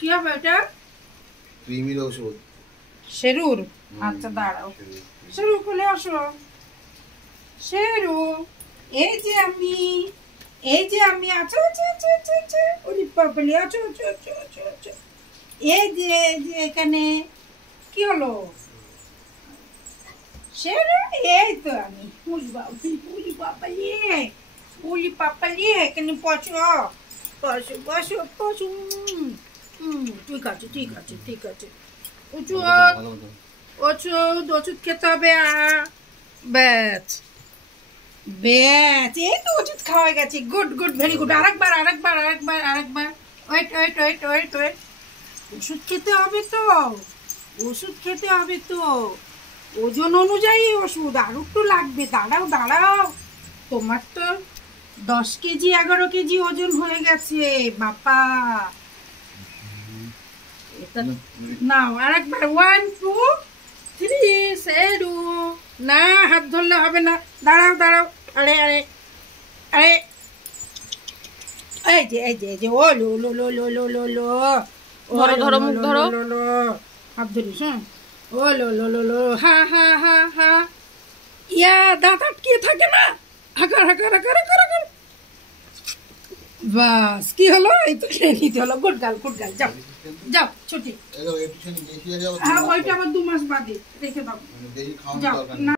কি হবে এটা? ক্রিমির ওষুধ। শেরুর? আচ্ছা দাঁড়াও, শেরু খুলে আসো। শেরু, এই যে আমি, আছো আছো আছো আছো আছো, ওরে বাবালে, আছো আছো আছো আছো আছো, এই যে এখানে। কি হলো শেরু? এই তো আমি। উলি বাবালে, এখানে বসো বসো বসো বসো। ঠিক আছে ঠিক আছে ঠিক আছে। ওষুধ, ওষুধ খেতে হবে। ব্যাস ব্যাস, এই তো ওষুধ খাওয়া গেছে। Good good, very good. আরেকবার আরেকবার আরেকবার আরেকবার। Wait wait wait wait wait. ওষুধ খেতে হবে তো, ওষুধ খেতে হবে তো, ওজন অনুযায়ী ওষুধ আর একটু লাগবে। দাঁড়াও দাঁড়াও, তোমার তো 10 কেজি 11 কেজি ওজন হয়ে গেছে বাবা। এটা নাও আরেকবার। 1 2 3। সেরু, না হাত ধরলে হবে না। দাঁড়াও দাঁড়াও। আরে আরে আরে, এই যে এই যে এই যে, ও লো লো লো লো লো লো লো, ধরো ধরো, মুখ ধরো। হাত ধরিস। হ্যাঁ, ও লো লো লো লো, হা হা হা হা। ইয়া, দাঁত আটকিয়ে থাকে না। হাকার হাকার হাকার হাকার হাকার। বাস, কি হলো? এই তো খেয়ে নিতে হলো। Good girl good girl. যাও যাও ছুটি। একটু বেশি হয়ে যাবে। হ্যাঁ, ওইটা আবার 2 মাস বাদে রেখে দাও। বেশি খাওয়ানোর যাও দরকার না। নেই।